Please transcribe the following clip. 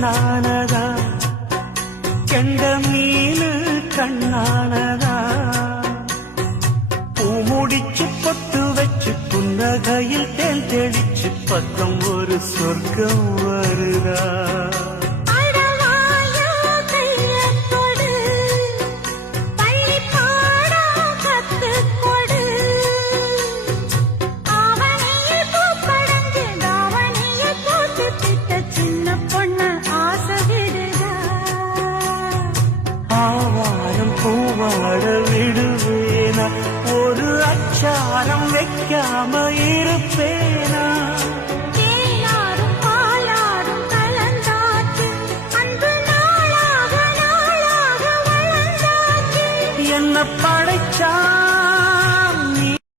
பெண்ணானதா கெண்ட மீனு கண்ணானதா பூமுடிச்சு பொட்டு வச்சு புன்னகையில் தேன் தெளிச்சு பக்கம் ஒரு சொர்க்கம் வருதா பூவாட விடுவேனா ஒரு அச்சாரம் வைக்காம இருப்பேனா தேனாரும் பாலாரும் கலந்தாச்சு அன்பு நாளாக நாளாக வளர்ந்தாச்சு என்ன படைச்சா